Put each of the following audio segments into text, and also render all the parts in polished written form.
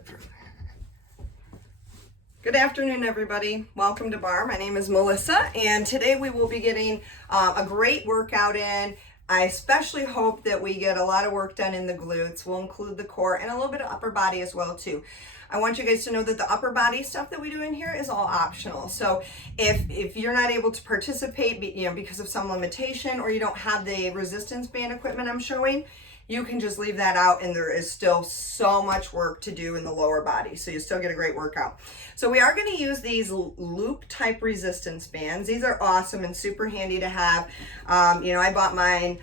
it through. Good afternoon, everybody. Welcome to Barre. My name is Melissa, and today we will be getting a great workout in. I especially hope that we get a lot of work done in the glutes. We'll include the core and a little bit of upper body as well too. I want you guys to know that the upper body stuff that we do in here is all optional. So if you're not able to participate, because of some limitation, or you don't have the resistance band equipment I'm showing, you can just leave that out, and there is still so much work to do in the lower body. So you still get a great workout. So we are going to use these loop type resistance bands. These are awesome and super handy to have. I bought mine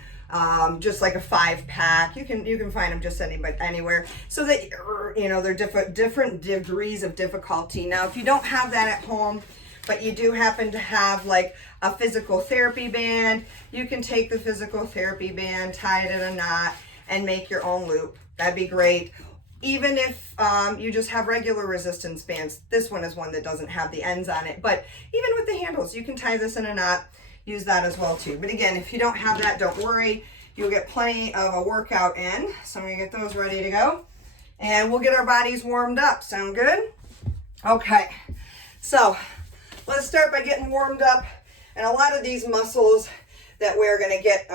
just like a 5-pack. You can find them just anywhere. So that they're different degrees of difficulty. Now, if you don't have that at home, but you do happen to have like a physical therapy band, you can take the physical therapy band, tie it in a knot, and make your own loop. That'd be great. Even if you just have regular resistance bands, this one is one that doesn't have the ends on it, but even with the handles, you can tie this in a knot, use that as well too. But again, if you don't have that, don't worry. You'll get plenty of a workout in. So I'm gonna get those ready to go, and we'll get our bodies warmed up. Sound good? Okay, so let's start by getting warmed up. And a lot of these muscles that we're gonna get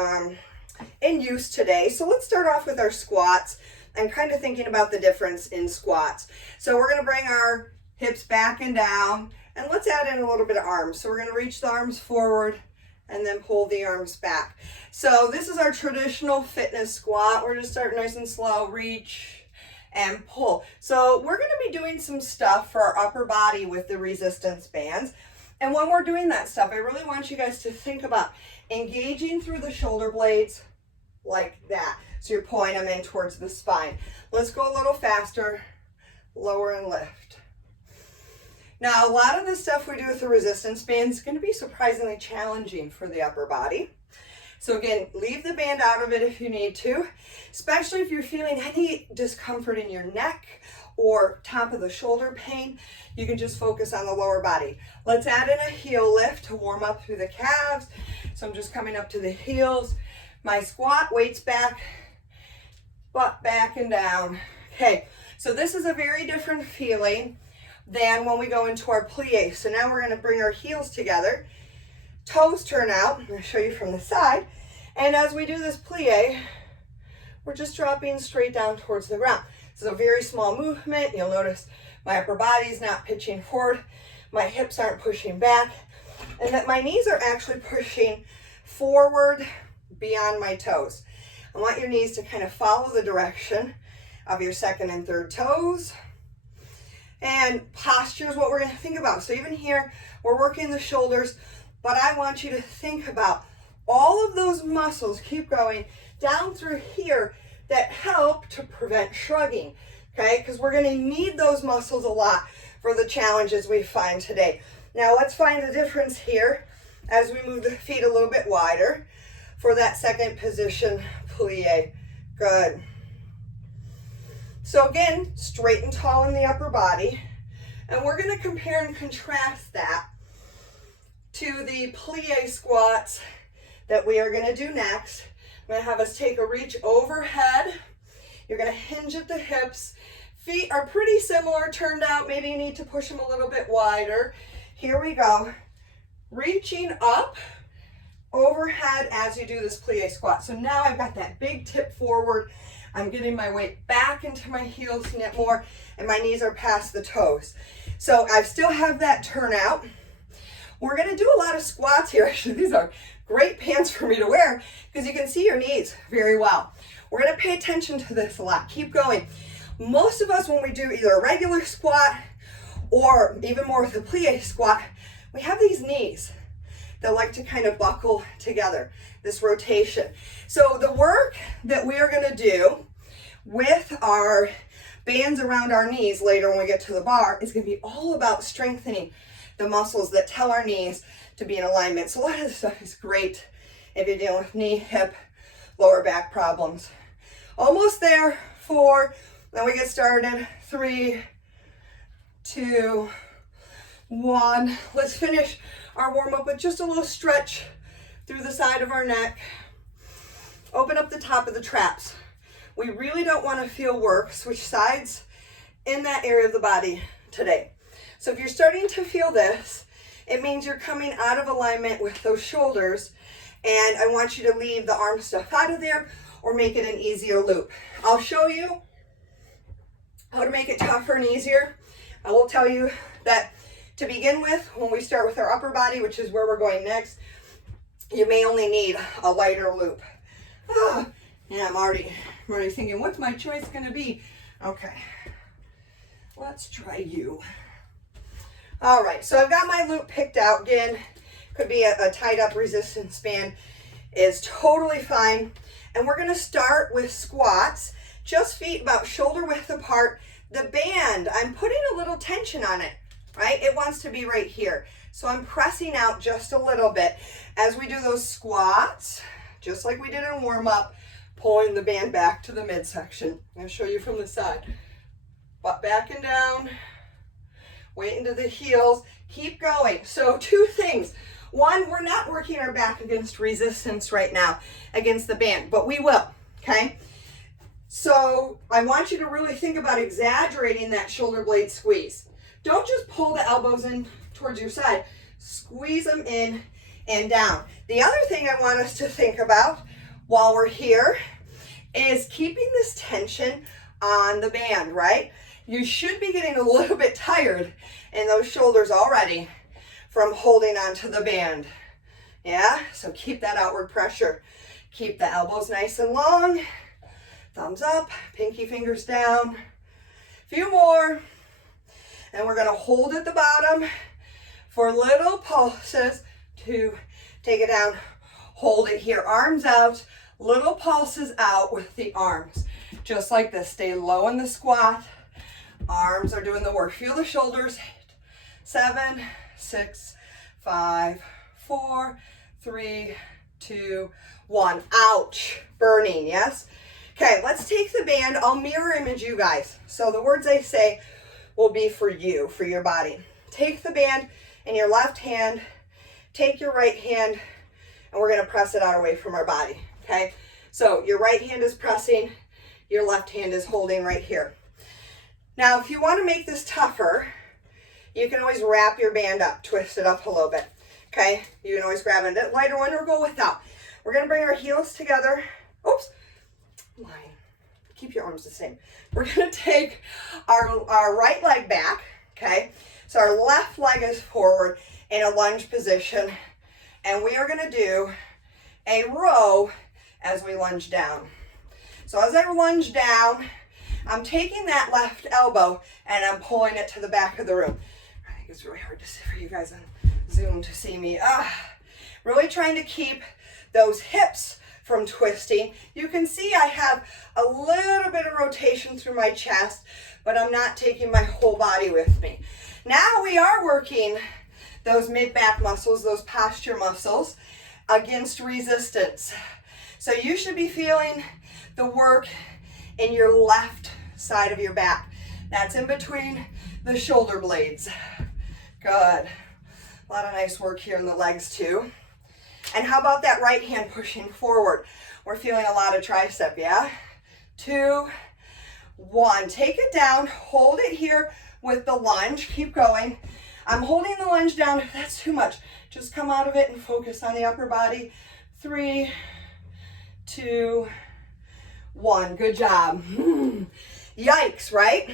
in use today. So let's start off with our squats and kind of thinking about the difference in squats. So we're gonna bring our hips back and down, and let's add in a little bit of arms. So we're gonna reach the arms forward and then pull the arms back. So this is our traditional fitness squat. We're just starting nice and slow, reach and pull. So we're gonna be doing some stuff for our upper body with the resistance bands. And when we're doing that stuff, I really want you guys to think about engaging through the shoulder blades like that. So you're pulling them in towards the spine. Let's go a little faster, lower and lift. Now, a lot of the stuff we do with the resistance bands is going to be surprisingly challenging for the upper body. So again, leave the band out of it if you need to, especially if you're feeling any discomfort in your neck or top of the shoulder pain. You can just focus on the lower body. Let's add in a heel lift to warm up through the calves. So I'm just coming up to the heels. My squat, weights back, butt back and down. Okay, so this is a very different feeling than when we go into our plie. So now we're gonna bring our heels together, toes turn out. I'm gonna show you from the side. And as we do this plie, we're just dropping straight down towards the ground. This is a very small movement. You'll notice my upper body's not pitching forward, my hips aren't pushing back, and that my knees are actually pushing forward beyond my toes. I want your knees to kind of follow the direction of your second and third toes. And posture is what we're going to think about. So even here, we're working the shoulders, but I want you to think about all of those muscles, keep going down through here, that help to prevent shrugging, okay? Because we're going to need those muscles a lot for the challenges we find today. Now let's find the difference here as we move the feet a little bit wider for that second position plie. Good. So again, straight and tall in the upper body. And we're going to compare and contrast that to the plie squats that we are going to do next. I'm going to have us take a reach overhead. You're going to hinge at the hips. Feet are pretty similar turned out. Maybe you need to push them a little bit wider. Here we go. Reaching up overhead as you do this plie squat. So now I've got that big tip forward. I'm getting my weight back into my heels knit more, and my knees are past the toes. So I still have that turnout. We're gonna do a lot of squats here. Actually, these are great pants for me to wear because you can see your knees very well. We're gonna pay attention to this a lot. Keep going. Most of us, when we do either a regular squat or even more with a plie squat, we have these knees that like to kind of buckle together, this rotation. So the work that we are gonna do with our bands around our knees later when we get to the bar is gonna be all about strengthening the muscles that tell our knees to be in alignment. So a lot of this stuff is great if you're dealing with knee, hip, lower back problems. Almost there. 4, then we get started. 3, 2, 1. Let's finish our warm up with just a little stretch through the side of our neck. Open up the top of the traps. We really don't want to feel work. Switch sides in that area of the body today. So if you're starting to feel this, it means you're coming out of alignment with those shoulders, and I want you to leave the arm stuff out of there or make it an easier loop. I'll show you how to make it tougher and easier. I will tell you that to begin with, when we start with our upper body, which is where we're going next, you may only need a lighter loop. And I'm already thinking, what's my choice going to be? Okay, let's try you. All right, so I've got my loop picked out. Again, could be a tied up resistance band is totally fine. And we're going to start with squats, just feet about shoulder width apart. The band, I'm putting a little tension on it, right? It wants to be right here. So I'm pressing out just a little bit as we do those squats, just like we did in warm up, pulling the band back to the midsection. I'm going to show you from the side. Butt back and down, weight into the heels, keep going. So two things. One, we're not working our back against resistance right now, against the band, but we will, okay? So I want you to really think about exaggerating that shoulder blade squeeze. Don't just pull the elbows in towards your side. Squeeze them in and down. The other thing I want us to think about while we're here is keeping this tension on the band, right? You should be getting a little bit tired in those shoulders already from holding onto the band. Yeah, so keep that outward pressure. Keep the elbows nice and long. Thumbs up, pinky fingers down. A few more. And we're gonna hold at the bottom for little pulses to take it down. Hold it here, arms out, little pulses out with the arms. Just like this, stay low in the squat. Arms are doing the work. Feel the shoulders. 7, 6, 5, 4, 3, 2, 1. Ouch, burning, yes? Okay, let's take the band. I'll mirror image you guys. So the words I say will be for you, for your body. Take the band in your left hand, take your right hand, and we're gonna press it out away from our body, okay? So your right hand is pressing, your left hand is holding right here. Now, if you wanna make this tougher, you can always wrap your band up, twist it up a little bit, okay? You can always grab a lighter one or go without. We're gonna bring our heels together. Oops, line. Keep your arms the same. We're gonna take our right leg back, okay? So our left leg is forward in a lunge position, and we are gonna do a row as we lunge down. So as I lunge down, I'm taking that left elbow and I'm pulling it to the back of the room. I think it's really hard to see for you guys on Zoom to see me. Really trying to keep those hips from twisting. You can see I have a little bit of rotation through my chest, but I'm not taking my whole body with me. Now we are working those mid-back muscles, those posture muscles against resistance. So you should be feeling the work in your left side of your back. That's in between the shoulder blades. Good. A lot of nice work here in the legs too. And how about that right hand pushing forward? We're feeling a lot of tricep, yeah? 2, 1. Take it down, hold it here with the lunge. Keep going. I'm holding the lunge down. If that's too much, just come out of it and focus on the upper body. 3, 2, 1. Good job. Yikes, right?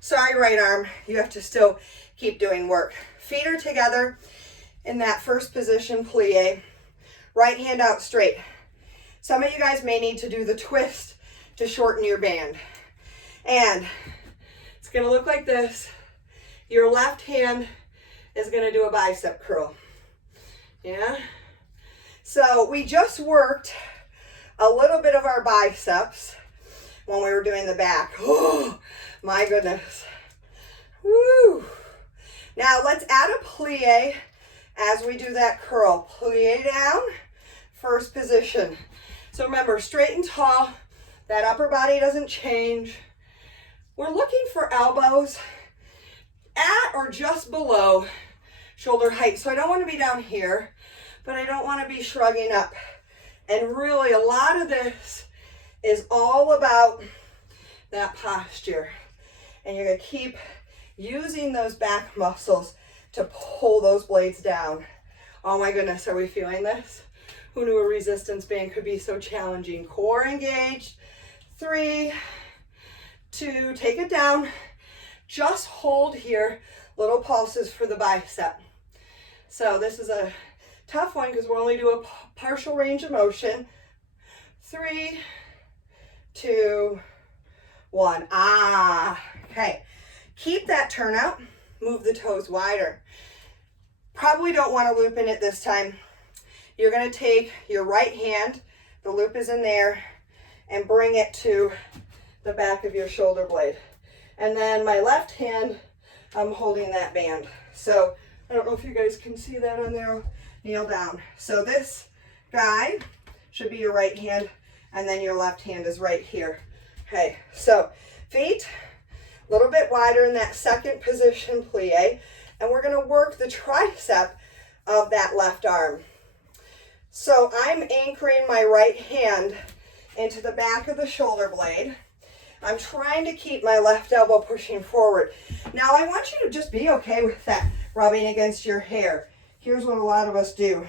Sorry, right arm. You have to still keep doing work. Feet are together in that first position, plie. Right hand out straight. Some of you guys may need to do the twist to shorten your band. And it's gonna look like this. Your left hand is gonna do a bicep curl. Yeah? So we just worked a little bit of our biceps when we were doing the back. Oh, my goodness. Woo. Now let's add a plie as we do that curl. Plie down, first position. So remember, straight and tall, that upper body doesn't change. We're looking for elbows at or just below shoulder height. So I don't want to be down here, but I don't want to be shrugging up. And really, a lot of this is all about that posture. And you're gonna keep using those back muscles to pull those blades down. Oh my goodness, are we feeling this? Who knew a resistance band could be so challenging? Core engaged. 3, 2, take it down. Just hold here. Little pulses for the bicep. So this is a tough one because we're only doing a partial range of motion. 3, 2, 1. Okay. Keep that turnout. Move the toes wider. Probably don't want to loop in it this time. You're going to take your right hand, the loop is in there, and bring it to the back of your shoulder blade. And then my left hand, I'm holding that band. So I don't know if you guys can see that on there. Kneel down. So this guy should be your right hand, and then your left hand is right here. Okay, so feet a little bit wider in that second position plie, and we're going to work the tricep of that left arm. So I'm anchoring my right hand into the back of the shoulder blade. I'm trying to keep my left elbow pushing forward. Now I want you to just be okay with that rubbing against your hair. Here's what a lot of us do.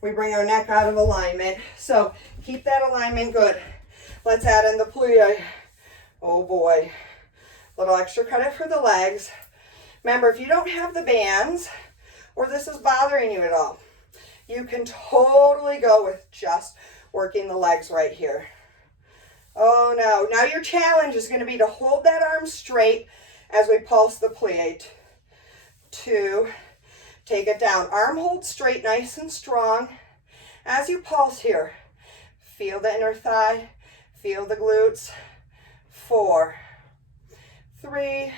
We bring our neck out of alignment. So keep that alignment good. Let's add in the plie. Oh boy. Little extra credit for the legs. Remember, if you don't have the bands or this is bothering you at all, you can totally go with just working the legs right here. Oh no, now your challenge is going to be to hold that arm straight as we pulse the plie. 2, take it down. Arm hold straight, nice and strong. As you pulse here, feel the inner thigh, feel the glutes. 4, 3,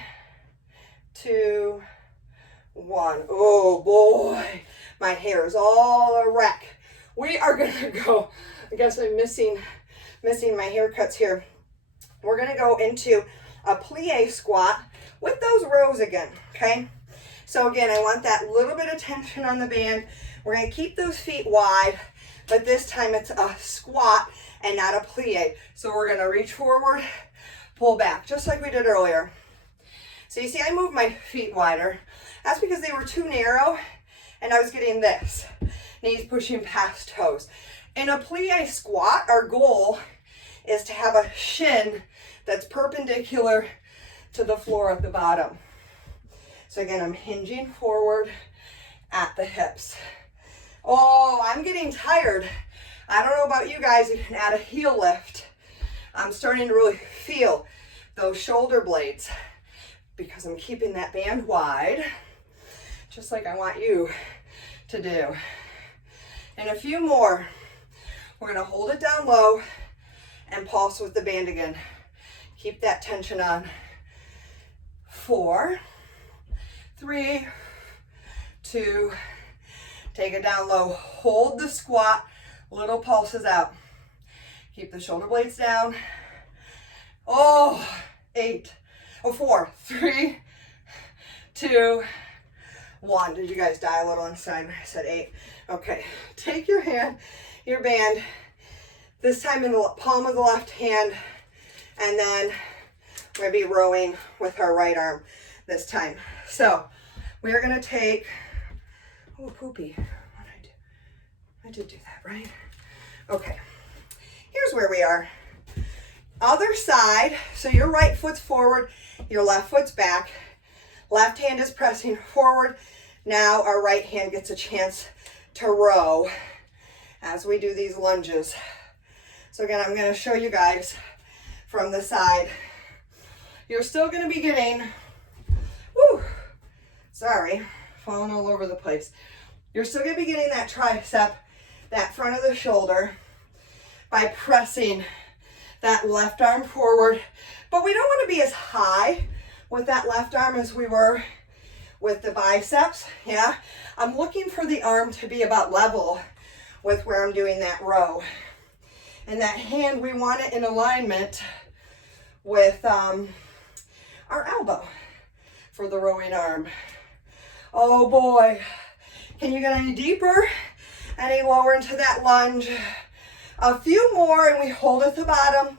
2, 1. Oh boy, my hair is all a wreck. We are gonna go, I guess I'm missing my haircuts here. We're gonna go into a plie squat with those rows again, okay? So again, I want that little bit of tension on the band. We're gonna keep those feet wide, but this time it's a squat and not a plie. So we're gonna reach forward, pull back, just like we did earlier. So you see, I moved my feet wider. That's because they were too narrow and I was getting this, knees pushing past toes. In a plie squat, our goal is to have a shin that's perpendicular to the floor at the bottom. So again, I'm hinging forward at the hips. Oh, I'm getting tired. I don't know about you guys, you can add a heel lift. I'm starting to really feel those shoulder blades because I'm keeping that band wide, just like I want you to do. And a few more. We're gonna hold it down low and pulse with the band again. Keep that tension on. 4, 3, 2, take it down low. Hold the squat, little pulses out. Keep the shoulder blades down. 4, 3, 2, 1. Did you guys die a little inside when I said 8? Okay, take your hand, your band, this time in the palm of the left hand, and then we're gonna be rowing with our right arm this time. So we are gonna take, oh poopy, what did I do? I did do that, right? Okay, here's where we are. Other side, so your right foot's forward, your left foot's back. Left hand is pressing forward. Now our right hand gets a chance to row as we do these lunges. So again, I'm going to show you guys from the side. You're still going to be getting, sorry, falling all over the place. You're still going to be getting that tricep, that front of the shoulder by pressing that left arm forward. But we don't want to be as high with that left arm as we were with the biceps, yeah? I'm looking for the arm to be about level with where I'm doing that row. And that hand, we want it in alignment with our elbow for the rowing arm. Oh boy, can you get any deeper, any lower into that lunge? A few more and we hold at the bottom,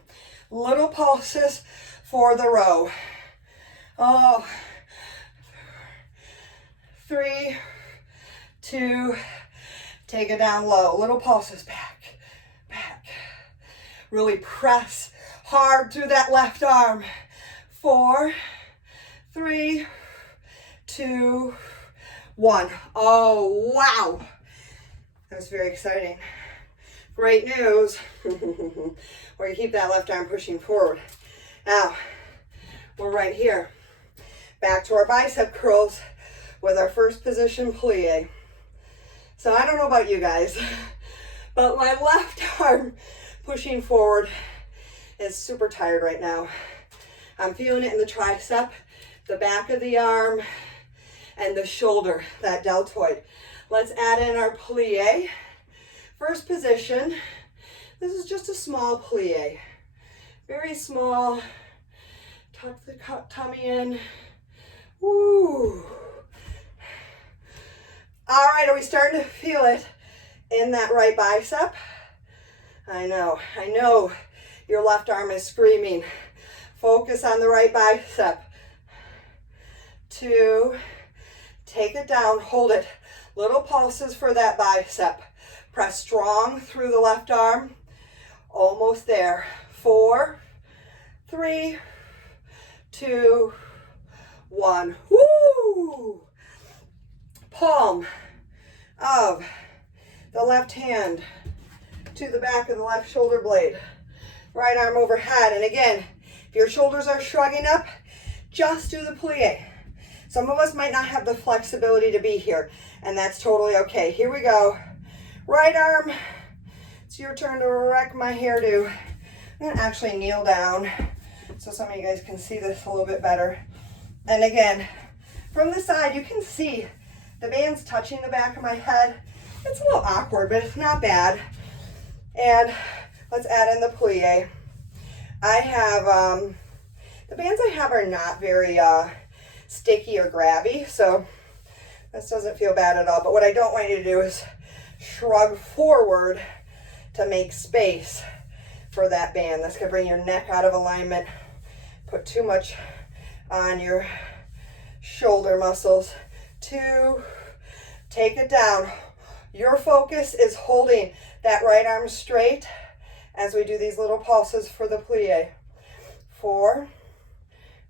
little pulses for the row. Oh, 3, 2, take it down low. Little pulses, back, back. Really press hard through that left arm. 4, 3, 2, 1. Oh, wow. That was very exciting. Great news. We're gonna keep that left arm pushing forward. Now, we're right here. Back to our bicep curls with our first position plie. So I don't know about you guys, but my left arm pushing forward is super tired right now. I'm feeling it in the tricep, the back of the arm, and the shoulder, that deltoid. Let's add in our plie. First position, this is just a small plie. Very small. Tuck the tummy in. Woo. All right, are we starting to feel it in that right bicep? I know your left arm is screaming. Focus on the right bicep. 2, take it down, hold it. Little pulses for that bicep. Press strong through the left arm. Almost there. 4, 3, 2, 1. Woo! Palm of the left hand to the back of the left shoulder blade. Right arm overhead. And again, if your shoulders are shrugging up, just do the plie. Some of us might not have the flexibility to be here, and that's totally okay. Here we go. Right arm, it's your turn to wreck my hairdo. I'm gonna actually kneel down so some of you guys can see this a little bit better. And again, from the side, you can see the band's touching the back of my head. It's a little awkward, but it's not bad. And let's add in the plie. I have, the bands I have are not very sticky or grabby, so this doesn't feel bad at all. But what I don't want you to do is shrug forward to make space for that band. That's gonna bring your neck out of alignment, put too much on your shoulder muscles. 2, take it down. Your focus is holding that right arm straight as we do these little pulses for the plie. 4,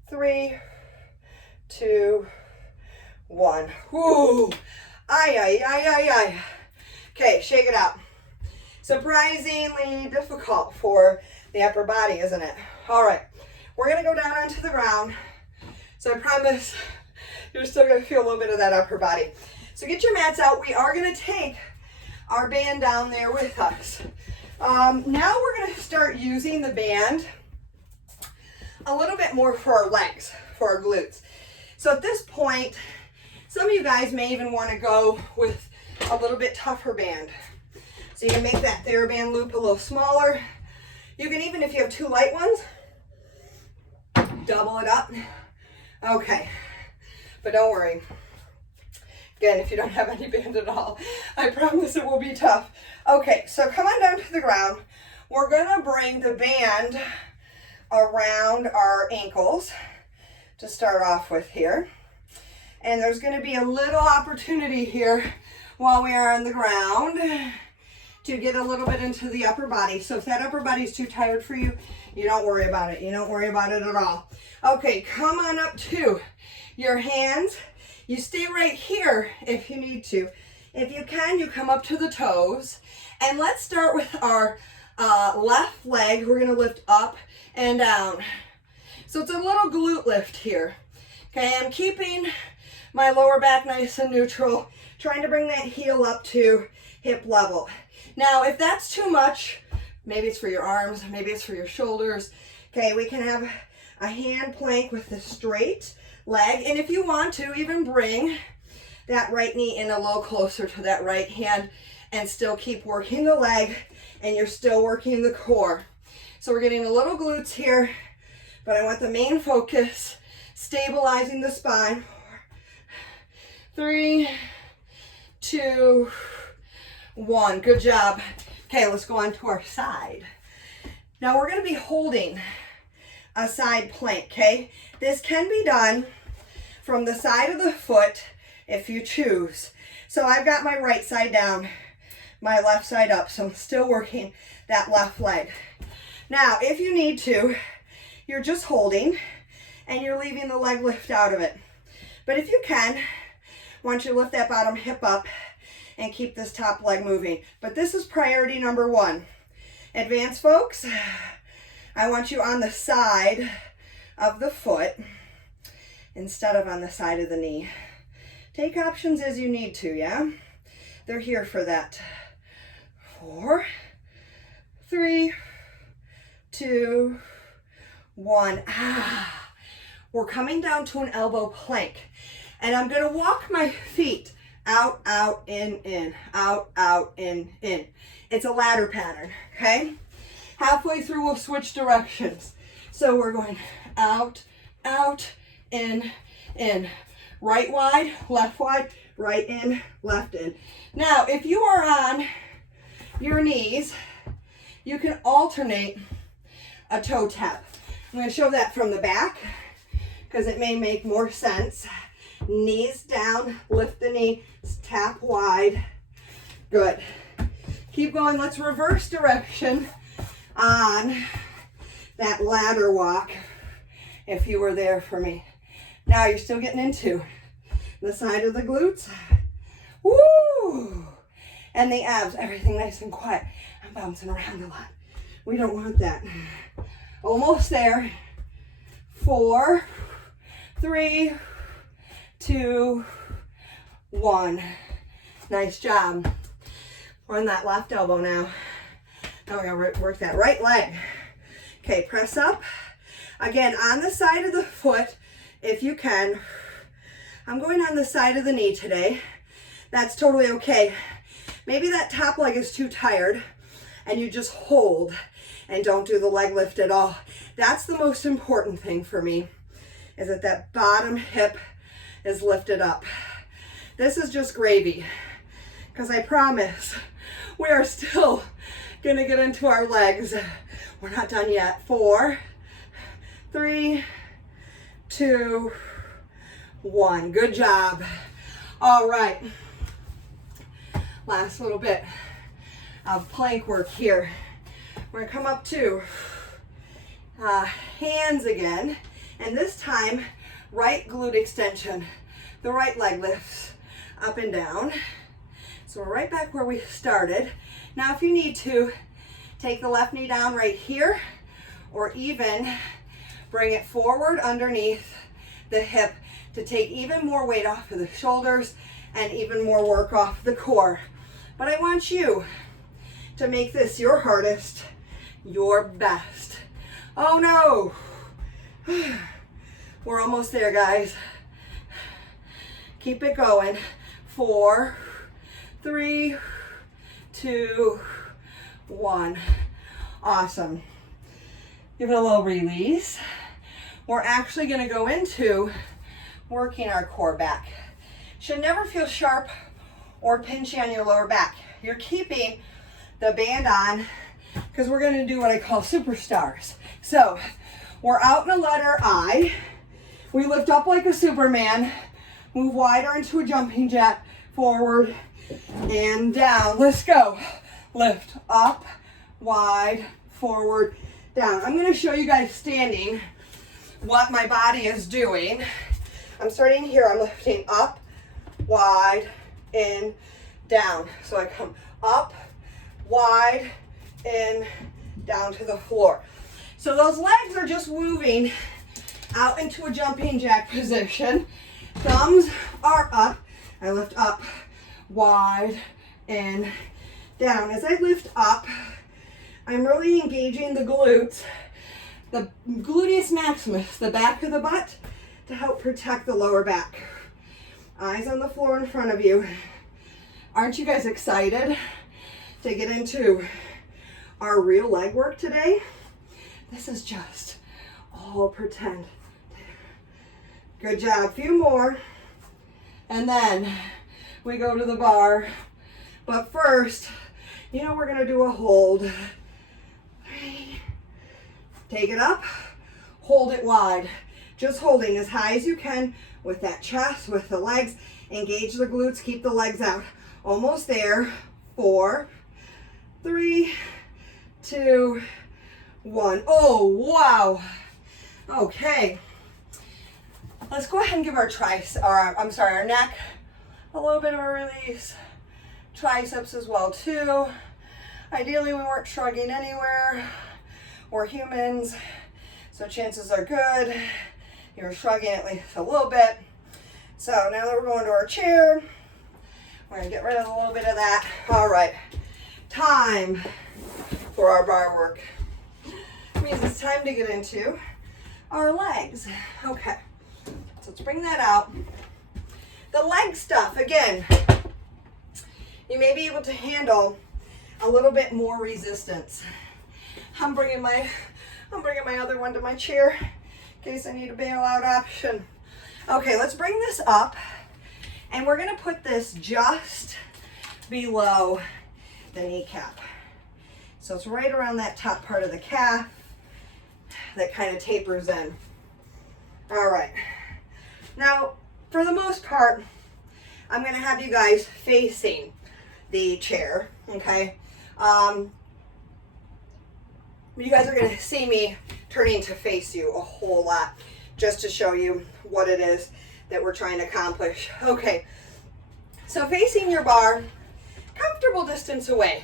3, 2, 1. Whoo! Ay, ay, ay, ay, ay. Okay, shake it out. Surprisingly difficult for the upper body, isn't it? All right, we're gonna go down onto the ground. So I promise you're still gonna feel a little bit of that upper body. So get your mats out. We are gonna take our band down there with us. Now we're gonna start using the band a little bit more for our legs, for our glutes. So at this point, some of you guys may even wanna go with a little bit tougher band. So you can make that TheraBand loop a little smaller. You can even, if you have 2 light ones, double it up. Okay, but don't worry. Again, if you don't have any band at all, I promise it will be tough. Okay, so come on down to the ground. We're gonna bring the band around our ankles to start off with here. And there's gonna be a little opportunity here while we are on the ground to get a little bit into the upper body. So if that upper body is too tired for you, you don't worry about it. You don't worry about it at all. Okay, come on up to your hands. You stay right here if you need to. If you can, you come up to the toes. And let's start with our left leg. We're gonna lift up and down. So it's a little glute lift here. Okay, I'm keeping my lower back nice and neutral, trying to bring that heel up to hip level. Now, if that's too much, maybe it's for your arms, maybe it's for your shoulders. Okay, we can have a hand plank with the straight leg. And if you want to, even bring that right knee in a little closer to that right hand and still keep working the leg, and you're still working the core. So we're getting a little glutes here, but I want the main focus, stabilizing the spine. 3, 2, 1. Good job. Okay, let's go on to our side. Now we're going to be holding a side plank, okay? This can be done from the side of the foot if you choose. So I've got my right side down, my left side up, so I'm still working that left leg. Now, if you need to, you're just holding and you're leaving the leg lift out of it. But if you can, I want you to lift that bottom hip up and keep this top leg moving. But this is priority number one. Advanced folks, I want you on the side of the foot instead of on the side of the knee. Take options as you need to, yeah? They're here for that. 4, 3, 2, 1. We're coming down to an elbow plank. And I'm gonna walk my feet out, out, in, out, out, in. It's a ladder pattern, okay? Halfway through, we'll switch directions. So we're going out, out, in. Right wide, left wide, right in, left in. Now, if you are on your knees, you can alternate a toe tap. I'm going to show that from the back because it may make more sense. Knees down, lift the knee, tap wide. Good. Keep going. Let's reverse direction on that ladder walk if you were there for me. Now you're still getting into the side of the glutes. Woo! And the abs, everything nice and quiet. I'm bouncing around a lot. We don't want that. Almost there. 4, 3, 2, 1. Nice job. We're on that left elbow now. Now we're gonna work that right leg. Okay, press up. Again, on the side of the foot, if you can. I'm going on the side of the knee today. That's totally okay. Maybe that top leg is too tired and you just hold and don't do the leg lift at all. That's the most important thing for me, is that that bottom hip is lifted up. This is just gravy, because I promise we are still gonna get into our legs. We're not done yet. 4, 3, 2, 1. Good job. All right. Last little bit of plank work here. We're gonna come up to hands again, and this time right glute extension. The right leg lifts up and down. So we're right back where we started. Now if you need to, take the left knee down right here, or even bring it forward underneath the hip to take even more weight off of the shoulders and even more work off the core. But I want you to make this your hardest, your best. Oh no. We're almost there, guys. Keep it going. 4, 3, 2, 1. Awesome. Give it a little release. We're actually going to go into working our core back. Should never feel sharp or pinchy on your lower back. You're keeping the band on because we're going to do what I call superstars. So we're out in a letter I. We lift up like a Superman, move wider into a jumping jack, forward and down. Let's go. Lift up, wide, forward, down. I'm going to show you guys standing what my body is doing. I'm starting here. I'm lifting up, wide, in, down. So I come up, wide, in, down to the floor. So those legs are just moving out into a jumping jack position. Thumbs are up. I lift up, wide, in, down. As I lift up, I'm really engaging the glutes, the gluteus maximus, the back of the butt, to help protect the lower back. Eyes on the floor in front of you. Aren't you guys excited to get into our real leg work today? This is just all pretend. Good job. Few more. And then we go to the bar. But first, you know, we're going to do a hold. Take it up. hold it wide. Just holding as high as you can with that chest, with the legs. Engage the glutes, keep the legs out. Almost there. 4, 3, 2, 1. Oh, wow. Okay. Let's go ahead and give our our neck a little bit of a release. Triceps as well too. Ideally we weren't shrugging anywhere. We're humans, so chances are good you're shrugging at least a little bit. So now that we're going to our chair, we're gonna get rid of a little bit of that. All right, time for our bar work. It means it's time to get into our legs. Okay, so let's bring that out. The leg stuff, again, you may be able to handle a little bit more resistance. I'm bringing my other one to my chair in case I need a bailout option. Okay, let's bring this up, and we're gonna put this just below the kneecap. So it's right around that top part of the calf that kind of tapers in. All right, now for the most part, I'm gonna have you guys facing the chair, okay? You guys are gonna see me turning to face you a whole lot just to show you what it is that we're trying to accomplish. Okay, so facing your bar, comfortable distance away,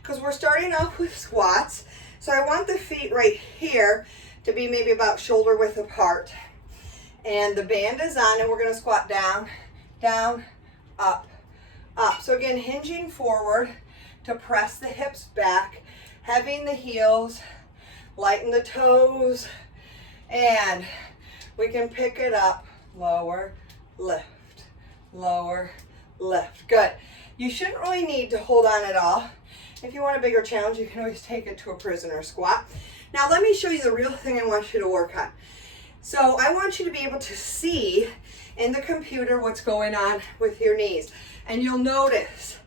because we're starting off with squats. So I want the feet right here to be maybe about shoulder width apart. And the band is on, and we're gonna squat down, down, up, up. So again, hinging forward to press the hips back, heaving the heels, lighten the toes, and we can pick it up, lower, lift, lower, lift. Good. You shouldn't really need to hold on at all. If you want a bigger challenge, you can always take it to a prisoner squat. Now let me show you the real thing I want you to work on. So I want you to be able to see in the computer what's going on with your knees. And you'll notice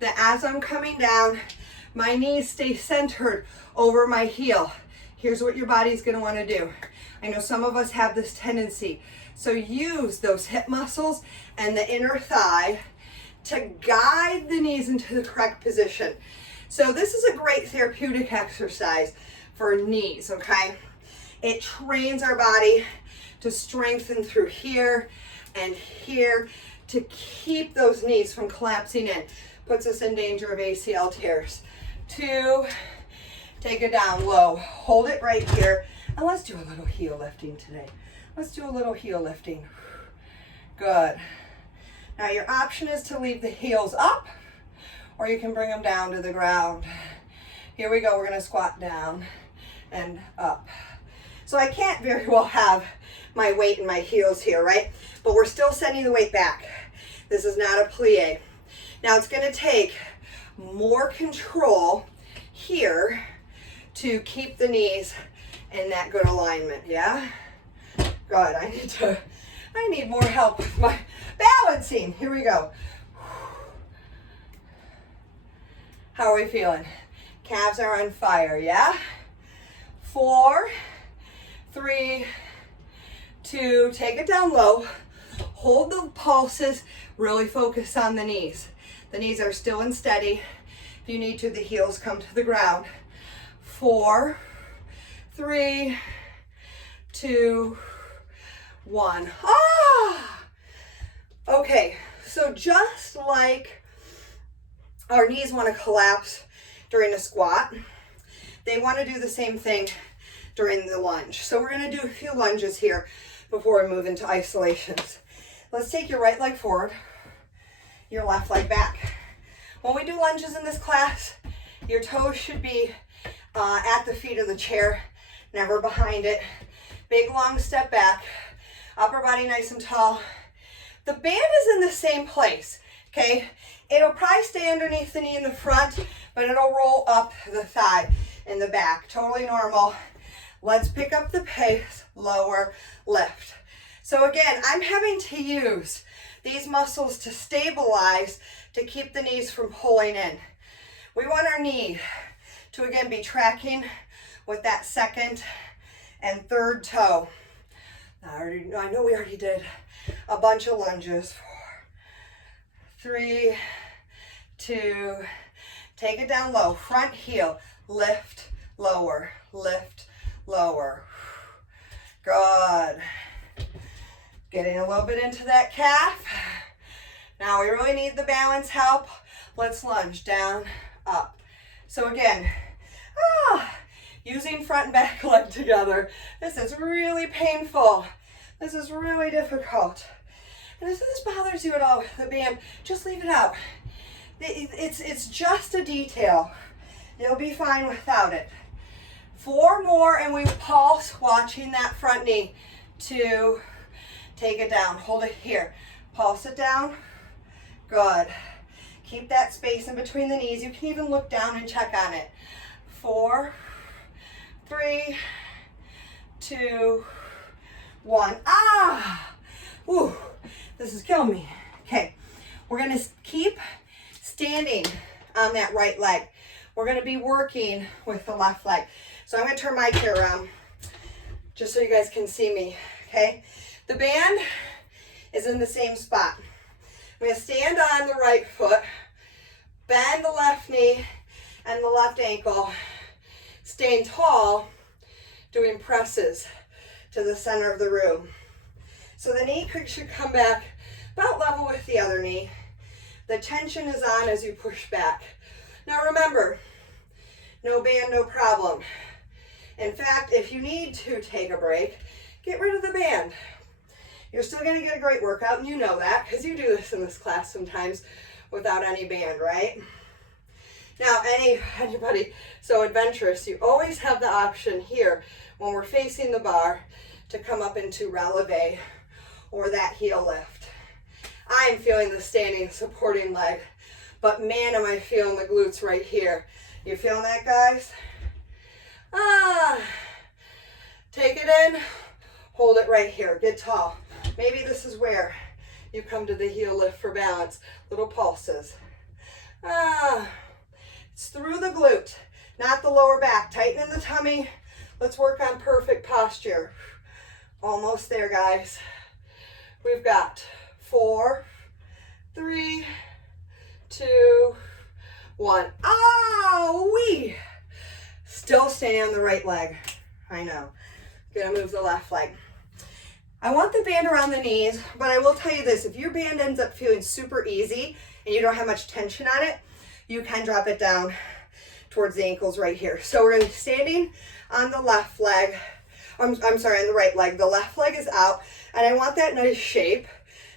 that as I'm coming down, my knees stay centered over my heel. Here's what your body's gonna wanna do. I know some of us have this tendency. So use those hip muscles and the inner thigh to guide the knees into the correct position. So this is a great therapeutic exercise for knees, okay? It trains our body to strengthen through here and here to keep those knees from collapsing in. Puts us in danger of ACL tears. 2, take it down low. Hold it right here. And let's do a little heel lifting today. Let's do a little heel lifting. Good. Now your option is to leave the heels up, or you can bring them down to the ground. Here we go, we're gonna squat down and up. So I can't very well have my weight in my heels here, right? But we're still sending the weight back. This is not a plie. Now it's gonna take more control here to keep the knees in that good alignment, yeah? Good, I need more help with my balancing. Here we go. How are we feeling? Calves are on fire, yeah? 4, 3, 2, take it down low. Hold the pulses, really focus on the knees. The knees are still and steady. If you need to, the heels come to the ground. 4, 3, 2, 1. Ah! Okay, so just like our knees want to collapse during a squat, they want to do the same thing during the lunge. So we're going to do a few lunges here before we move into isolations. Let's take your right leg forward, your left leg back. When we do lunges in this class, your toes should be at the feet of the chair, never behind it. Big long step back, upper body nice and tall. The band is in the same place, okay? It'll probably stay underneath the knee in the front, but it'll roll up the thigh in the back. Totally normal. Let's pick up the pace, lower, lift. So again, I'm having to use these muscles to stabilize, to keep the knees from pulling in. We want our knee to again be tracking with that second and third toe. I know we already did a bunch of lunges. 4, 3, 2, take it down low. Front heel, lift, lower, lift, lower. Good. Getting a little bit into that calf. Now we really need the balance help. Let's lunge down, up. So again, using front and back leg together. This is really painful. This is really difficult. And if this bothers you at all with the band, just leave it out. It's just a detail. You'll be fine without it. 4 more and we pulse, watching that front knee. 2, take it down, hold it here. Pulse it down, good. Keep that space in between the knees. You can even look down and check on it. 4, 3, 2, 1. Ooh, this is killing me. Okay, we're gonna keep standing on that right leg. We're gonna be working with the left leg. So I'm gonna turn my chair around just so you guys can see me, okay? The band is in the same spot. I'm gonna stand on the right foot, bend the left knee and the left ankle, staying tall, doing presses to the center of the room. So the knee should come back about level with the other knee. The tension is on as you push back. Now remember, no band, no problem. In fact, if you need to take a break, get rid of the band. You're still going to get a great workout, and you know that because you do this in this class sometimes without any band, right? Now, anybody so adventurous, you always have the option here when we're facing the bar to come up into releve or that heel lift. I am feeling the standing supporting leg, but man, am I feeling the glutes right here. You feeling that, guys? Take it in, hold it right here, get tall. Maybe this is where you come to the heel lift for balance. Little pulses. It's through the glute, not the lower back. Tighten in the tummy. Let's work on perfect posture. Almost there, guys. We've got 4, 3, 2, 1. Wee! Still staying on the right leg. I know. Gonna move the left leg. I want the band around the knees, but I will tell you this, if your band ends up feeling super easy and you don't have much tension on it, you can drop it down towards the ankles right here. So we're gonna be standing on the left leg, I'm sorry, on the right leg. The left leg is out, and I want that nice shape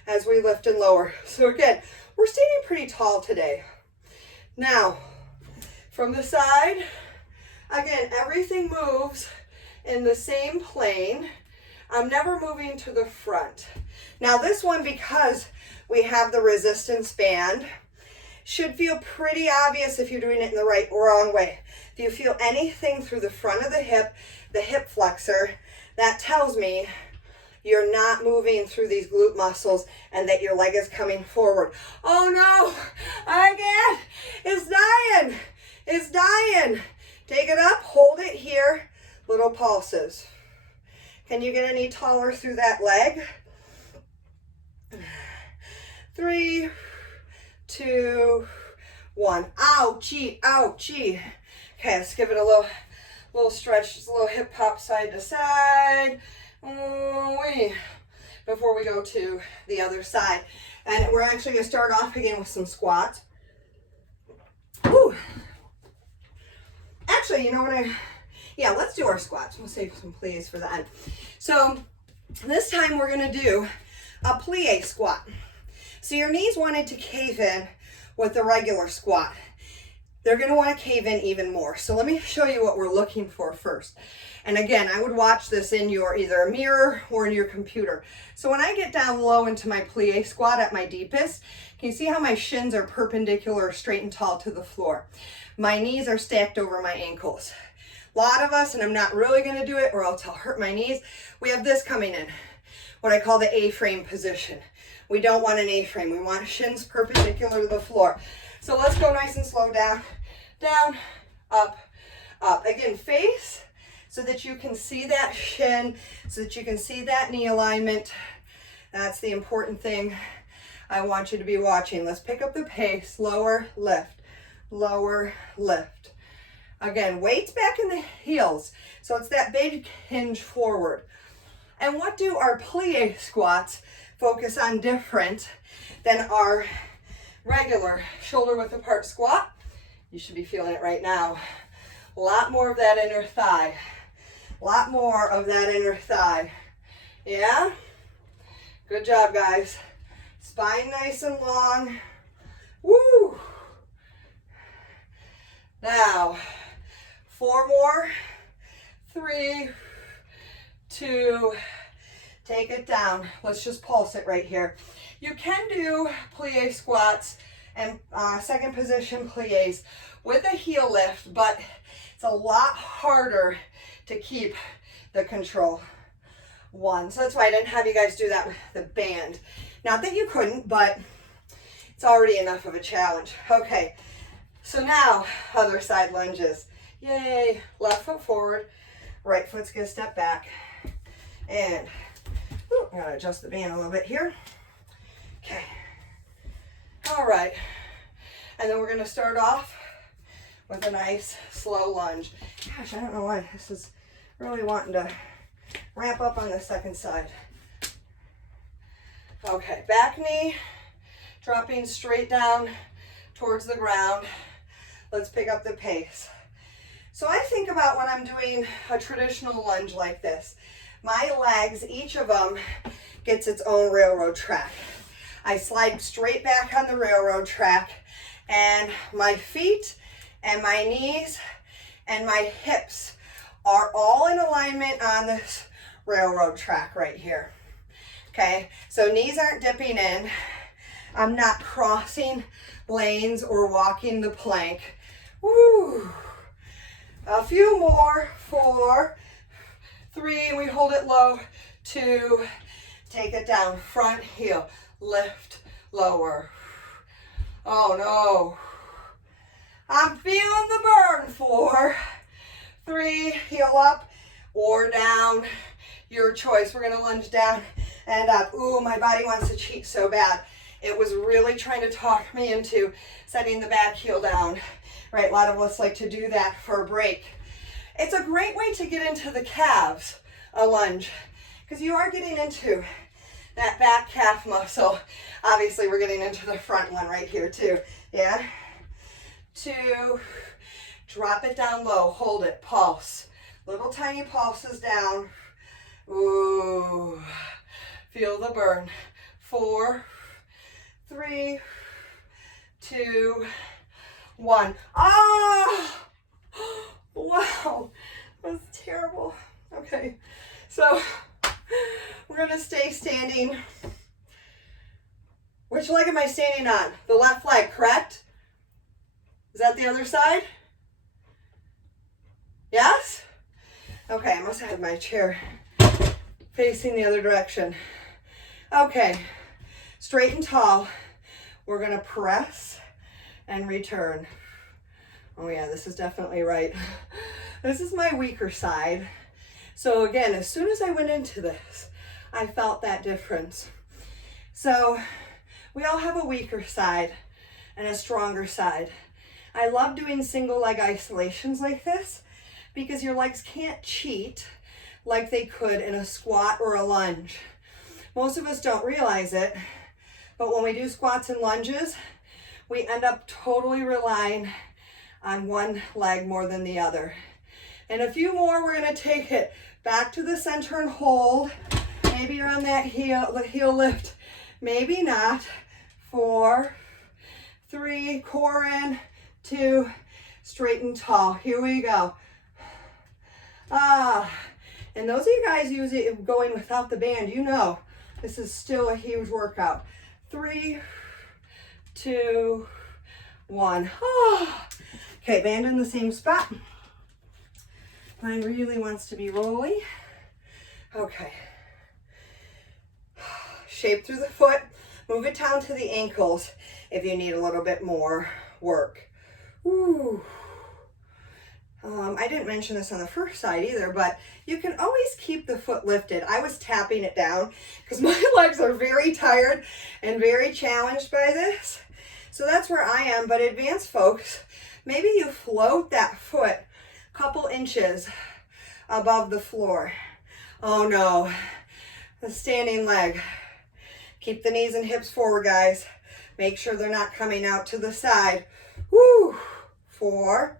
as we lift and lower. So again, we're standing pretty tall today. Now, from the side, again, everything moves in the same plane. I'm never moving to the front. Now this one, because we have the resistance band, should feel pretty obvious if you're doing it in the right or wrong way. If you feel anything through the front of the hip flexor, that tells me you're not moving through these glute muscles and that your leg is coming forward. Oh no, I can't, it's dying, it's dying. Take it up, hold it here, little pulses. Can you get any taller through that leg? 3, 2, 1. Ouchie, ouchie. Okay, let's give it a little stretch, just a little hip hop side to side. Before we go to the other side. And we're actually going to start off again with some squats. Woo. Actually, you know what yeah, let's do our squats. We'll save some plies for the end. So this time we're going to do a plie squat. So your knees wanted to cave in with the regular squat. They're going to want to cave in even more. So let me show you what we're looking for first. And again, I would watch this in your either a mirror or in your computer. So when I get down low into my plie squat at my deepest, can you see how my shins are perpendicular, straight and tall to the floor? My knees are stacked over my ankles. A lot of us, and I'm not really going to do it or else I'll hurt my knees, we have this coming in, what I call the A-frame position. We don't want an A-frame. We want shins perpendicular to the floor. So let's go nice and slow down, down, up, up. Again, face. so that you can see that shin, so that you can see that knee alignment. That's the important thing I want you to be watching. Let's pick up the pace. Lower, lift, lower, lift. Again, weights back in the heels. So it's that big hinge forward. And what do our plie squats focus on different than our regular shoulder width apart squat? You should be feeling it right now. A lot more of that inner thigh. A lot more of that inner thigh. Yeah? Good job, guys. Spine nice and long. Woo! Now, 4 more. 3, 2, take it down. Let's just pulse it right here. You can do plie squats and second position plies with a heel lift, but it's a lot harder to keep the control. 1. So that's why I didn't have you guys do that with the band. Not that you couldn't, but it's already enough of a challenge. Okay, so now other side lunges. Yay, left foot forward, right foot's gonna step back. And, I gotta adjust the band a little bit here. Okay, all right. And then we're gonna start off with a nice slow lunge. Gosh, I don't know why this is really wanting to ramp up on the second side. Okay, back knee, dropping straight down towards the ground. Let's pick up the pace. So I think about when I'm doing a traditional lunge like this, my legs, each of them gets its own railroad track. I slide straight back on the railroad track, and my feet and my knees and my hips are all in alignment on this railroad track right here. Okay, so knees aren't dipping in. I'm not crossing lanes or walking the plank. Woo! A few more. 4, 3, we hold it low. 2, take it down. Front heel, lift, lower. Oh no. I'm feeling the burn. 4, 3, heel up or down. Your choice. We're gonna lunge down and up. Ooh, my body wants to cheat so bad. It was really trying to talk me into setting the back heel down. Right, a lot of us like to do that for a break. It's a great way to get into the calves, a lunge, because you are getting into that back calf muscle. Obviously, we're getting into the front one right here too. Yeah. 2, drop it down low, hold it, pulse. Little tiny pulses down. Ooh, feel the burn. 4, 3, 2, 1. Ah! Wow, that was terrible. Okay, so we're gonna stay standing. Which leg am I standing on? The left leg, correct? Is that the other side? Yes? Okay, I must have had my chair facing the other direction. Okay, straight and tall. We're gonna press and return. Oh yeah, this is definitely right. This is my weaker side. So again, as soon as I went into this, I felt that difference. So we all have a weaker side and a stronger side. I love doing single leg isolations like this because your legs can't cheat like they could in a squat or a lunge. Most of us don't realize it, but when we do squats and lunges, we end up totally relying on one leg more than the other. And a few more, we're gonna take it back to the center and hold. Maybe you're on that heel, the heel lift, maybe not. 4, 3, core in, 2, straight and tall. Here we go. And those of you guys using going without the band, you know this is still a huge workout. 3, 2, 1. Okay, band in the same spot. Mine really wants to be rolly. Okay. Shape through the foot. Move it down to the ankles if you need a little bit more work. Ooh. I didn't mention this on the first side either, but you can always keep the foot lifted. I was tapping it down because my legs are very tired and very challenged by this. So that's where I am, but advanced folks, maybe you float that foot a couple inches above the floor. Oh no, the standing leg. Keep the knees and hips forward, guys. Make sure they're not coming out to the side. Woo, 4,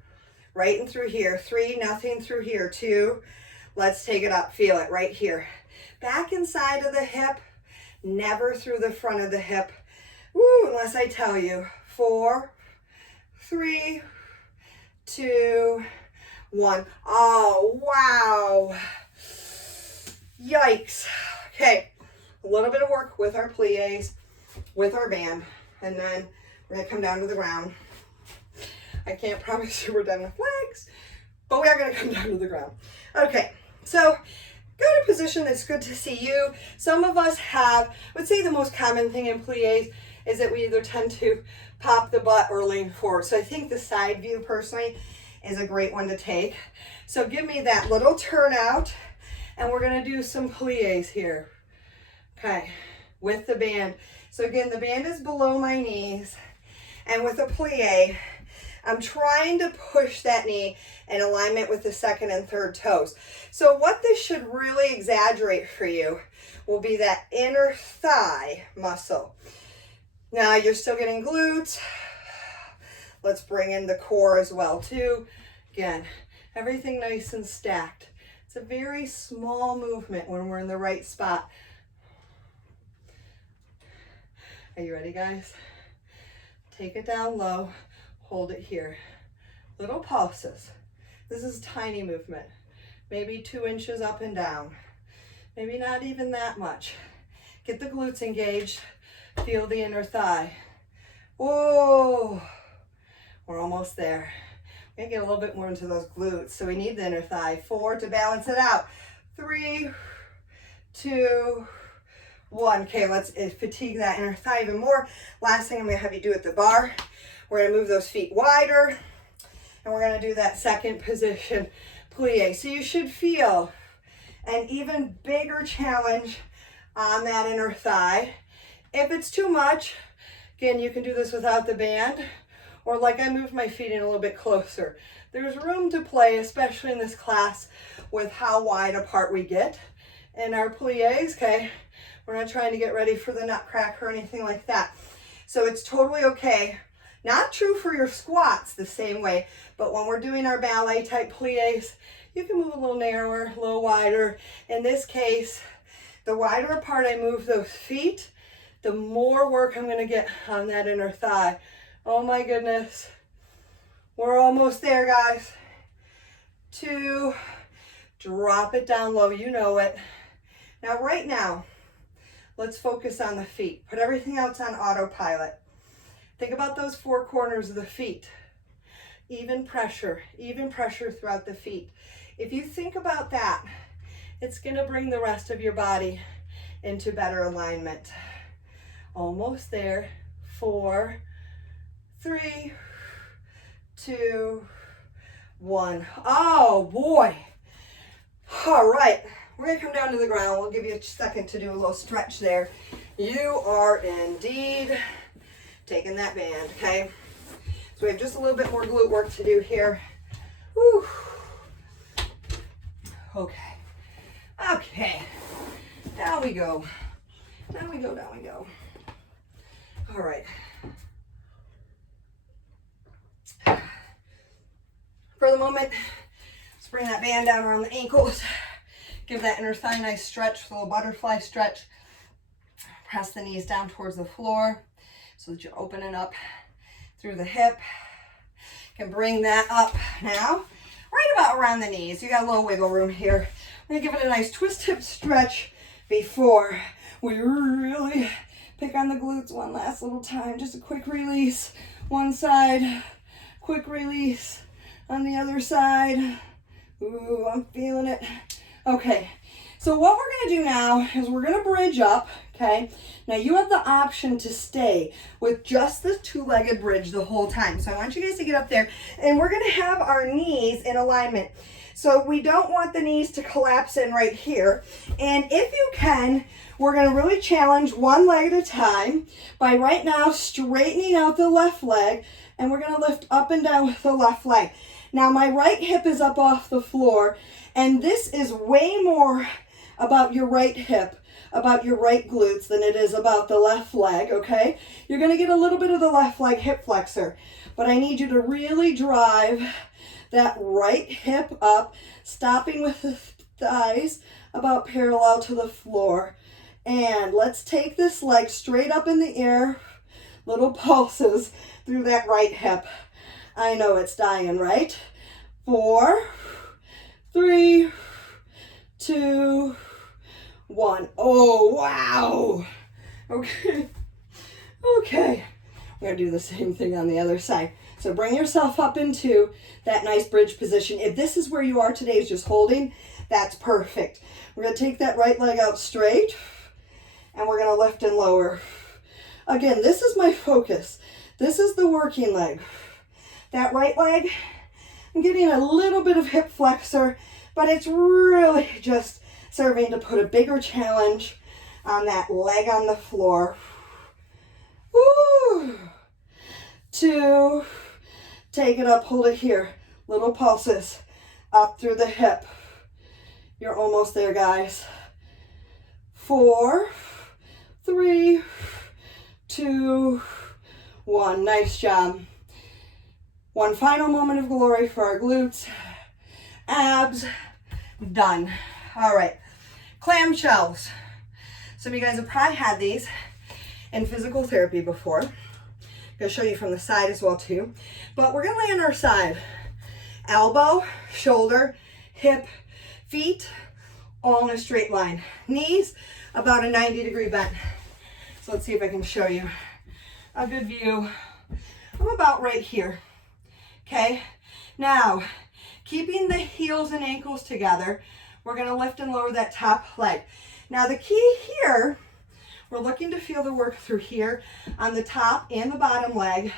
right and through here. 3, nothing through here. 2, let's take it up. Feel it right here. Back inside of the hip, never through the front of the hip. Woo, unless I tell you. 4, 3, 2, 1. Oh, wow. Yikes. Okay, a little bit of work with our plies, with our band, and then we're going to come down to the ground. I can't promise you we're done with legs, but we are going to come down to the ground. Okay, so go to a position that's good to see you. Some of us have, I would say the most common thing in plies is that we either tend to pop the butt or lean forward. So I think the side view personally is a great one to take. So give me that little turnout, and we're going to do some plies here. Okay, with the band. So again, the band is below my knees, and with a plie, I'm trying to push that knee in alignment with the second and third toes. So what this should really exaggerate for you will be that inner thigh muscle. Now you're still getting glutes. Let's bring in the core as well too. Again, everything nice and stacked. It's a very small movement when we're in the right spot. Are you ready, guys? Take it down low. Hold it here. Little pulses. This is tiny movement. Maybe 2 inches up and down. Maybe not even that much. Get the glutes engaged. Feel the inner thigh. Whoa. We're almost there. We're gonna get a little bit more into those glutes. So we need the inner thigh. 4 to balance it out. 3, 2, 1. Okay, let's fatigue that inner thigh even more. Last thing I'm gonna have you do at the bar. We're gonna move those feet wider, and we're gonna do that second position plie. So you should feel an even bigger challenge on that inner thigh. If it's too much, again, you can do this without the band, or like I moved my feet in a little bit closer. There's room to play, especially in this class, with how wide apart we get in our plies, okay? We're not trying to get ready for the nutcracker or anything like that. So it's totally okay. Not true for your squats the same way, but when we're doing our ballet type plies, you can move a little narrower, a little wider. In this case, the wider apart I move those feet, the more work I'm gonna get on that inner thigh. Oh my goodness. We're almost there, guys. 2, drop it down low, you know it. Now, right now, let's focus on the feet. Put everything else on autopilot. Think about those 4 corners of the feet. Even pressure throughout the feet. If you think about that, it's gonna bring the rest of your body into better alignment. Almost there. 4, 3, 2, 1. Oh boy. All right, we're gonna come down to the ground. We'll give you a second to do a little stretch there. You are indeed taking that band, okay? So we have just a little bit more glute work to do here. Whew. Okay. Okay. Down we go. Down we go, down we go. All right. For the moment, let's bring that band down around the ankles. Give that inner thigh a nice stretch with a little butterfly stretch. Press the knees down towards the floor so that you're opening up through the hip. You can bring that up now, right about around the knees. You got a little wiggle room here. We're gonna give it a nice twist hip stretch before we really pick on the glutes one last little time. Just a quick release, one side, quick release on the other side. Ooh, I'm feeling it. Okay, So what we're gonna do now is we're gonna bridge up, okay? Now you have the option to stay with just this two-legged bridge the whole time. So I want you guys to get up there, and we're gonna have our knees in alignment. So we don't want the knees to collapse in right here. And if you can, we're gonna really challenge one leg at a time by right now straightening out the left leg, and we're gonna lift up and down with the left leg. Now my right hip is up off the floor, and this is way more about your right hip, about your right glutes than it is about the left leg, okay? You're gonna get a little bit of the left leg hip flexor, but I need you to really drive that right hip up, stopping with the thighs about parallel to the floor. And let's take this leg straight up in the air, little pulses through that right hip. I know it's dying, right? 4, 3, 2, 1. Oh, wow. Okay. Okay. We're going to do the same thing on the other side. So bring yourself up into that nice bridge position. If this is where you are today, is just holding, that's perfect. We're going to take that right leg out straight, and we're going to lift and lower. Again, this is my focus. This is the working leg. That right leg, I'm getting a little bit of hip flexor, but it's really just serving to put a bigger challenge on that leg on the floor. Woo! 2, take it up, hold it here. Little pulses up through the hip. You're almost there, guys. 4, 3, 2, 1. Nice job. One final moment of glory for our glutes. Abs, done. All right, clamshells. Some of you guys have probably had these in physical therapy before. I'm gonna show you from the side as well too. But we're gonna lay on our side. Elbow, shoulder, hip, feet, all in a straight line. Knees, about a 90-degree bend. So let's see if I can show you a good view. I'm about right here, okay? Now, keeping the heels and ankles together, we're gonna lift and lower that top leg. Now the key here, we're looking to feel the work through here on the top and the bottom leg,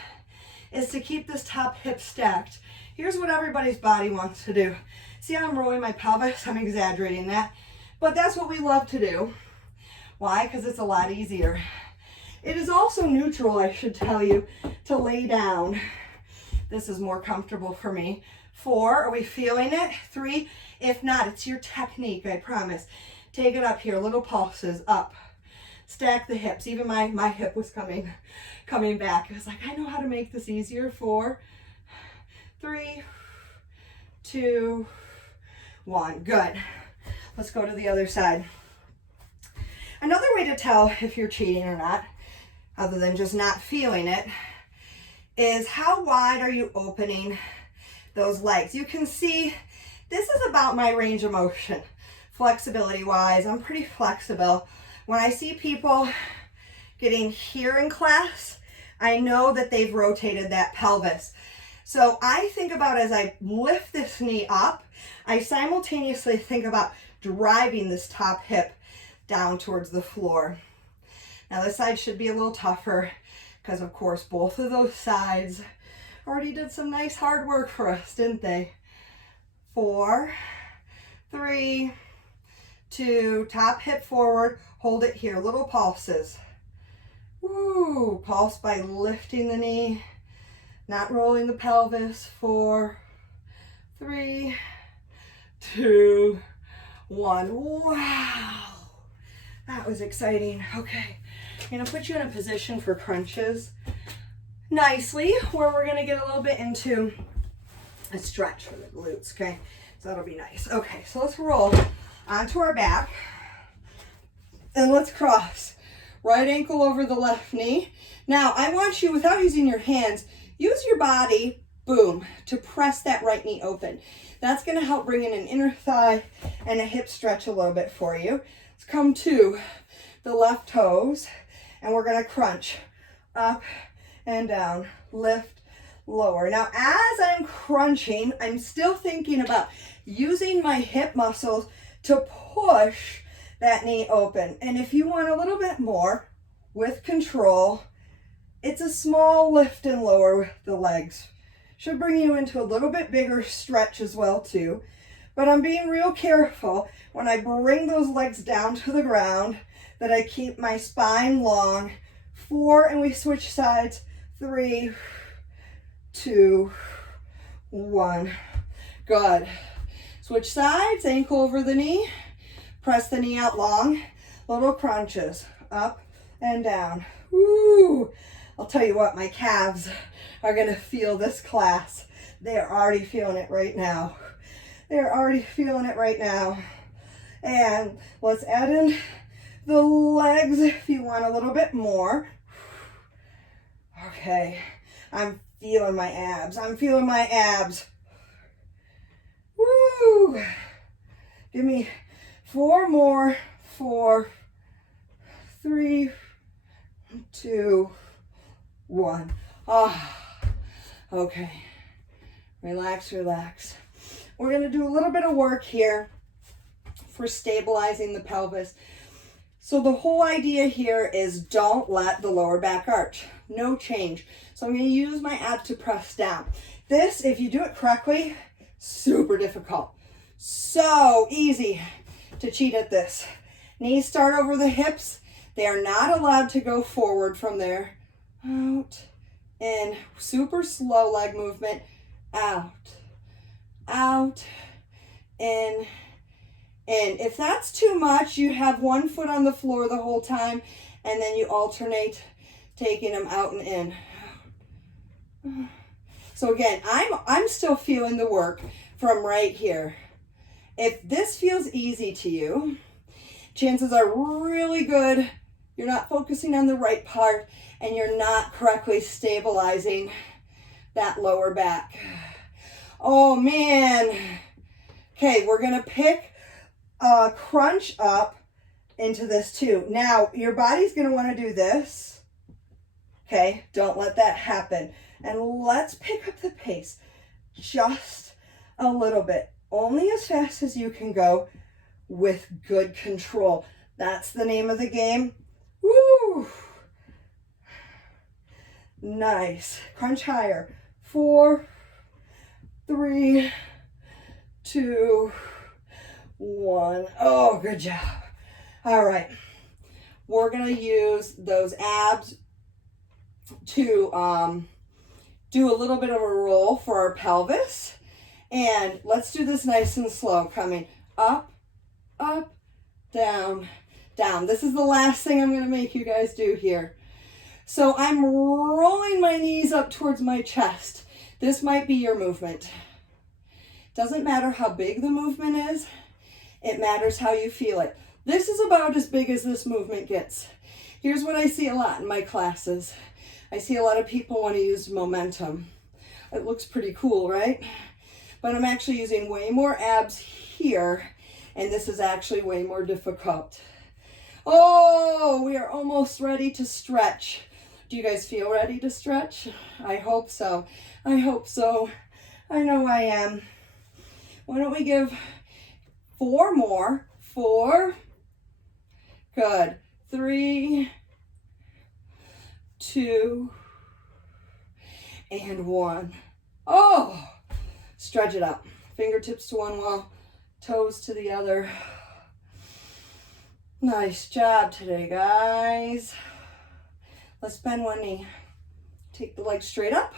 is to keep this top hip stacked. Here's what everybody's body wants to do. See how I'm rolling my pelvis? I'm exaggerating that, but that's what we love to do. Why? Because it's a lot easier. It is also neutral, I should tell you, to lay down. This is more comfortable for me. 4, are we feeling it? 3, if not, it's your technique, I promise. Take it up here, little pulses, up. Stack the hips. Even my hip was coming back. I was like, I know how to make this easier. 4, 3, 2, 1. Good. Let's go to the other side. Another way to tell if you're cheating or not, other than just not feeling it, is how wide are you opening those legs. You can see this is about my range of motion. Flexibility wise, I'm pretty flexible. When I see people getting here in class, I know that they've rotated that pelvis. So I think about, as I lift this knee up, I simultaneously think about driving this top hip down towards the floor. Now this side should be a little tougher because of course both of those sides already did some nice hard work for us, didn't they? 4, 3, 2, top hip forward, hold it here, little pulses. Woo, pulse by lifting the knee, not rolling the pelvis. 4, 3, 2, 1. Wow, that was exciting. Okay, I'm gonna put you in a position for crunches nicely, where we're gonna get a little bit into a stretch for the glutes, okay? So that'll be nice. Okay, so let's roll onto our back, and let's cross. Right ankle over the left knee. Now, I want you, without using your hands, use your body, boom, to press that right knee open. That's gonna help bring in an inner thigh and a hip stretch a little bit for you. Let's come to the left toes, and we're gonna crunch up and down, lift, lower. Now, as I'm crunching, I'm still thinking about using my hip muscles to push that knee open. And if you want a little bit more with control, it's a small lift and lower the legs. Should bring you into a little bit bigger stretch as well too. But I'm being real careful when I bring those legs down to the ground that I keep my spine long. 4, and we switch sides. 3, 2, 1. Good. Switch sides, ankle over the knee. Press the knee out long. Little crunches, up and down. Woo! I'll tell you what, my calves are gonna feel this class. They're already feeling it right now. They're already feeling it right now. And let's add in the legs if you want a little bit more. Okay, I'm feeling my abs. I'm feeling my abs. Woo! Give me 4 more. 4, 3, 2, 1. Ah, okay. Relax, relax. We're going to do a little bit of work here for stabilizing the pelvis. So the whole idea here is don't let the lower back arch. No change. So I'm going to use my abs to press down. This, if you do it correctly, super difficult. So easy to cheat at this. Knees start over the hips. They are not allowed to go forward from there. Out, in, super slow leg movement. Out, out, in. If that's too much, you have one foot on the floor the whole time, and then you alternate taking them out and in. So again, I'm still feeling the work from right here. If this feels easy to you, chances are really good you're not focusing on the right part and you're not correctly stabilizing that lower back. Oh man. Okay, we're gonna pick a crunch up into this too. Now, your body's gonna wanna do this. Okay, don't let that happen. And let's pick up the pace just a little bit. Only as fast as you can go with good control. That's the name of the game. Woo! Nice. Crunch higher. 4, 3, 2, 1. Oh, good job. All right. We're going to use those abs to do a little bit of a roll for our pelvis. And let's do this nice and slow. Coming up, up, down, down. This is the last thing I'm going to make you guys do here. So I'm rolling my knees up towards my chest. This might be your movement. Doesn't matter how big the movement is. It matters how you feel it. This is about as big as this movement gets. Here's what I see a lot in my classes. I see a lot of people want to use momentum. It looks pretty cool, right? But I'm actually using way more abs here, and this is actually way more difficult. Oh, we are almost ready to stretch. Do you guys feel ready to stretch? I hope so. I hope so. I know I am. Why don't we give 4 more? 4. Good. 3, 2, and 1. Oh, stretch it up. Fingertips to one wall, toes to the other. Nice job today, guys. Let's bend one knee. Take the leg straight up.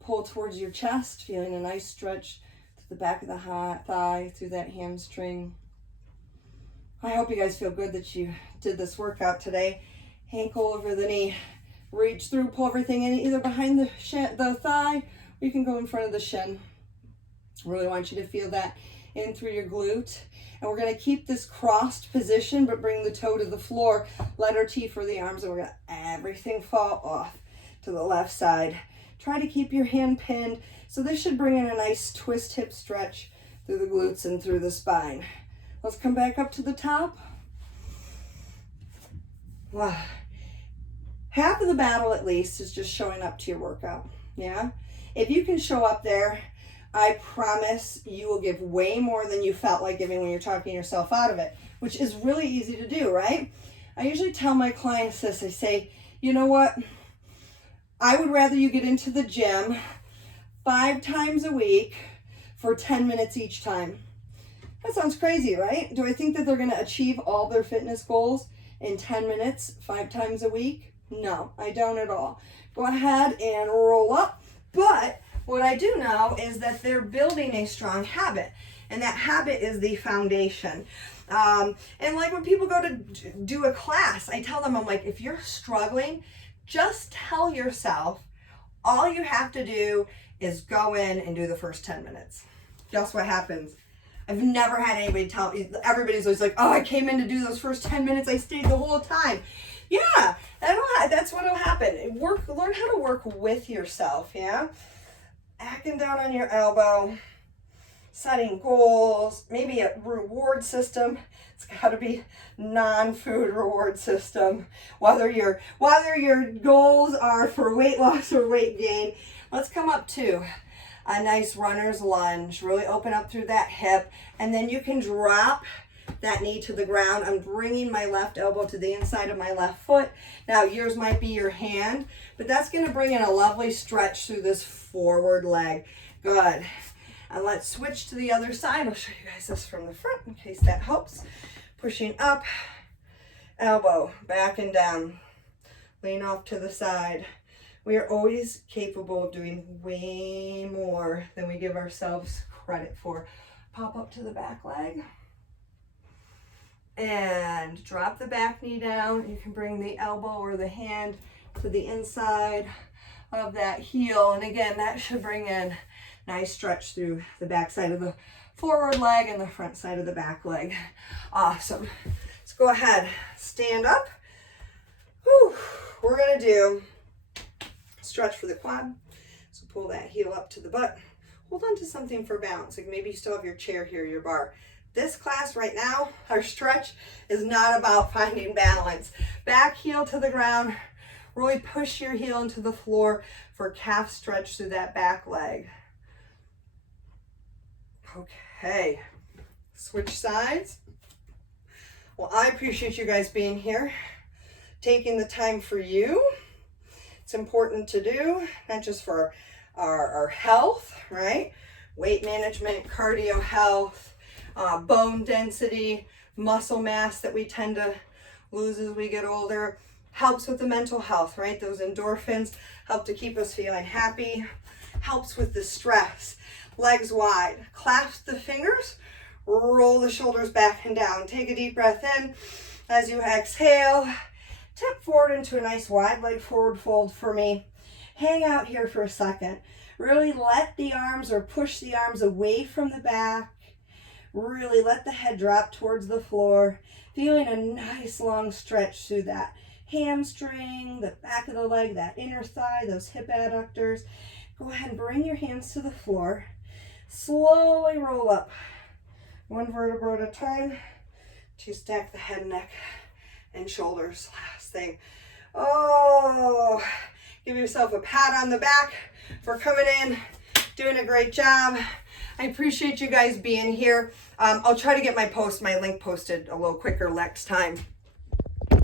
Pull towards your chest, feeling a nice stretch to the back of the thigh, through that hamstring. I hope you guys feel good that you did this workout today. Ankle over the knee. Reach through, pull everything in, either behind the thigh, or you can go in front of the shin. I really want you to feel that in through your glute. And we're going to keep this crossed position, but bring the toe to the floor. Letter T for the arms, and we're going to everything fall off to the left side. Try to keep your hand pinned. So this should bring in a nice twist hip stretch through the glutes and through the spine. Let's come back up to the top. Wow. Half of the battle, at least, is just showing up to your workout. Yeah? If you can show up there, I promise you will give way more than you felt like giving when you're talking yourself out of it, which is really easy to do, right? I usually tell my clients this. I say, you know what? I would rather you get into the gym 5 times a week for 10 minutes each time. That sounds crazy, right? Do I think that they're going to achieve all their fitness goals in 10 minutes 5 times a week? No, I don't at all. Go ahead and roll up. But what I do know is that they're building a strong habit, and that habit is the foundation. And like when people go to do a class, I tell them, I'm like, if you're struggling, just tell yourself all you have to do is go in and do the first 10 minutes. Guess what happens? I've never had anybody tell me. Everybody's always like, oh, I came in to do those first 10 minutes. I stayed the whole time. Yeah, that's what'll happen. Learn how to work with yourself, yeah? Acting down on your elbow, setting goals, maybe a reward system. It's got to be non-food reward system. Whether your goals are for weight loss or weight gain, let's come up to a nice runner's lunge. Really open up through that hip, and then you can drop that knee to the ground. I'm bringing my left elbow to the inside of my left foot. Now yours might be your hand, but that's going to bring in a lovely stretch through this forward leg. Good. And let's switch to the other side. I'll show you guys this from the front in case that helps. Pushing up, elbow back and down. Lean off to the side. We are always capable of doing way more than we give ourselves credit for. Pop up to the back leg. And drop the back knee down. You can bring the elbow or the hand to the inside of that heel. And again, that should bring in nice stretch through the back side of the forward leg and the front side of the back leg. Awesome. Let's go ahead. Stand up. Whew. We're going to do stretch for the quad. So pull that heel up to the butt. Hold on to something for balance. Like maybe you still have your chair here, your bar. This class right now, our stretch is not about finding balance. Back heel to the ground. Really push your heel into the floor for calf stretch through that back leg. Okay. Switch sides. Well, I appreciate you guys being here, taking the time for you. It's important to do, not just for our health, right? Weight management, cardio health, bone density, muscle mass that we tend to lose as we get older. Helps with the mental health, right? Those endorphins help to keep us feeling happy. Helps with the stress. Legs wide. Clasp the fingers. Roll the shoulders back and down. Take a deep breath in. As you exhale, tip forward into a nice wide leg forward fold for me. Hang out here for a second. Really let the arms or push the arms away from the back. Really let the head drop towards the floor. Feeling a nice long stretch through that hamstring, the back of the leg, that inner thigh, those hip adductors. Go ahead and bring your hands to the floor. Slowly roll up. One vertebra at a time to stack the head, neck, and shoulders. Last thing. Oh, give yourself a pat on the back for coming in, doing a great job. I appreciate you guys being here. I'll try to get my link posted a little quicker next time.